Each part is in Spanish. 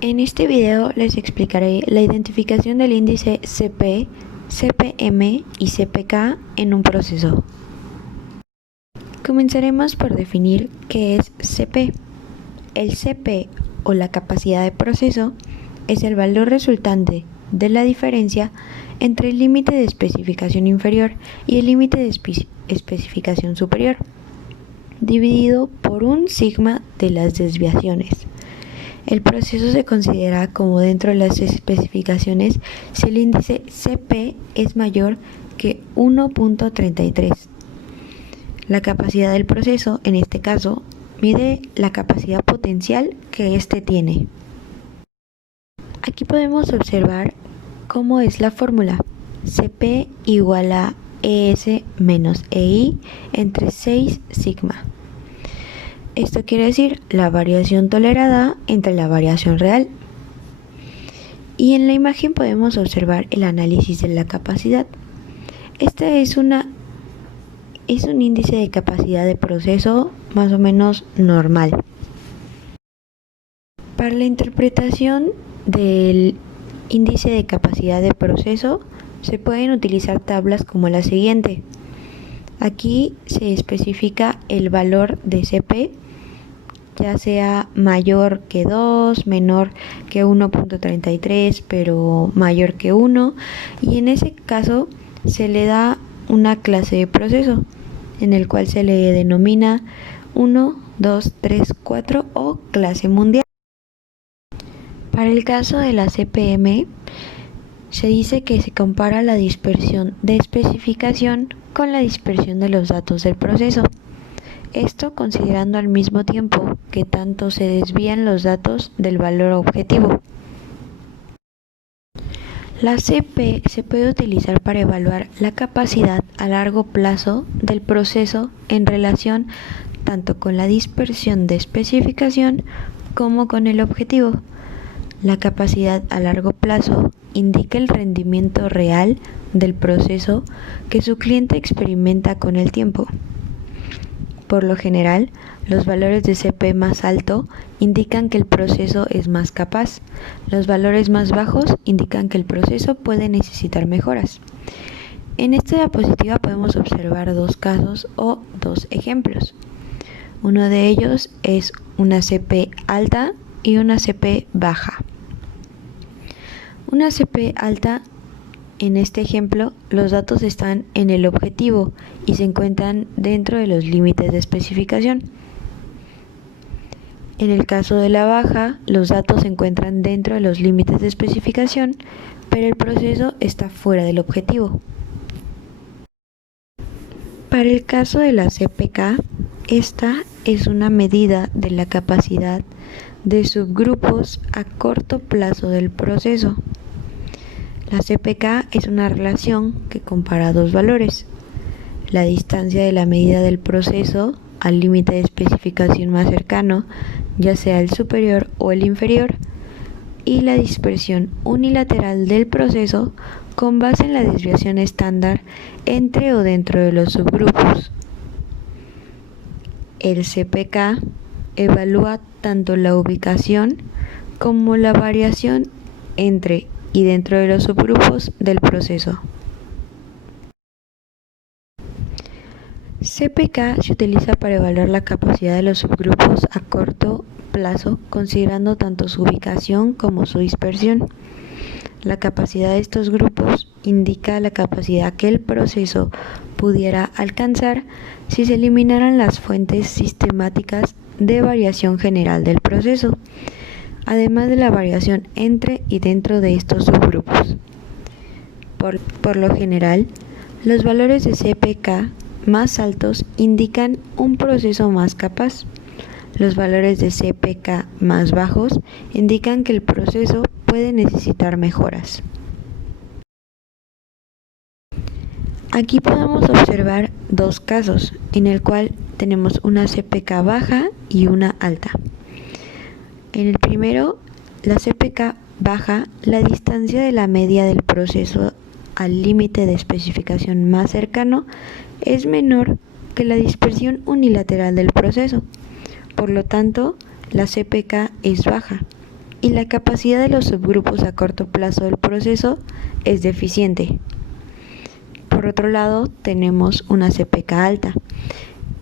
En este video les explicaré la identificación del índice CP, CPM y CPK en un proceso. Comenzaremos por definir qué es CP. El CP o la capacidad de proceso es el valor resultante de la diferencia entre el límite de especificación inferior y el límite de especificación superior, dividido por un sigma de las desviaciones. El proceso se considera como dentro de las especificaciones si el índice CP es mayor que 1.33. La capacidad del proceso, en este caso, mide la capacidad potencial que éste tiene. Aquí podemos observar cómo es la fórmula. CP igual a ES menos EI entre 6 sigma. Esto quiere decir la variación tolerada entre la variación real. Y en la imagen podemos observar el análisis de la capacidad. Este es un índice de capacidad de proceso más o menos normal. Para la interpretación del índice de capacidad de proceso se pueden utilizar tablas como la siguiente. Aquí se especifica el valor de CP, ya sea mayor que 2, menor que 1.33, pero mayor que 1, y en ese caso se le da una clase de proceso, en el cual se le denomina 1, 2, 3, 4 o clase mundial. Para el caso de la CPM, se dice que se compara la dispersión de especificación con la dispersión de los datos del proceso. Esto considerando al mismo tiempo que tanto se desvían los datos del valor objetivo. La CP se puede utilizar para evaluar la capacidad a largo plazo del proceso en relación tanto con la dispersión de especificación como con el objetivo. La capacidad a largo plazo indica el rendimiento real del proceso que su cliente experimenta con el tiempo. Por lo general, los valores de CP más alto indican que el proceso es más capaz. Los valores más bajos indican que el proceso puede necesitar mejoras. En esta diapositiva podemos observar dos casos o dos ejemplos. Uno de ellos es una CP alta y una CP baja. Una CP alta, en este ejemplo, los datos están en el objetivo y se encuentran dentro de los límites de especificación. En el caso de la baja, los datos se encuentran dentro de los límites de especificación, pero el proceso está fuera del objetivo. Para el caso de la CPK, esta es una medida de la capacidad de subgrupos a corto plazo del proceso. La CPK es una relación que compara dos valores: la distancia de la medida del proceso al límite de especificación más cercano, ya sea el superior o el inferior, y la dispersión unilateral del proceso con base en la desviación estándar entre o dentro de los subgrupos. El CPK evalúa tanto la ubicación como la variación entre y dentro de los subgrupos del proceso. CPK se utiliza para evaluar la capacidad de los subgrupos a corto plazo, considerando tanto su ubicación como su dispersión. La capacidad de estos grupos indica la capacidad que el proceso pudiera alcanzar si se eliminaran las fuentes sistemáticas de variación general del proceso, además de la variación entre y dentro de estos subgrupos. Por lo general, los valores de CPK más altos indican un proceso más capaz. Los valores de CPK más bajos indican que el proceso puede necesitar mejoras. Aquí podemos observar dos casos en el cual tenemos una CPK baja y una alta. En el primero, la CPK baja, la distancia de la media del proceso al límite de especificación más cercano es menor que la dispersión unilateral del proceso. Por lo tanto, la CPK es baja. y la capacidad de los subgrupos a corto plazo del proceso es deficiente. Por otro lado, tenemos una CPK alta,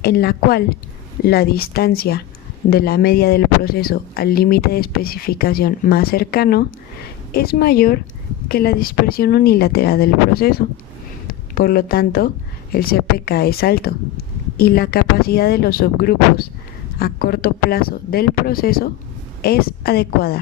en la cual la distancia de la media del proceso al límite de especificación más cercano es mayor que la dispersión unilateral del proceso. Por lo tanto, el CPK es alto y la capacidad de los subgrupos a corto plazo del proceso es adecuada.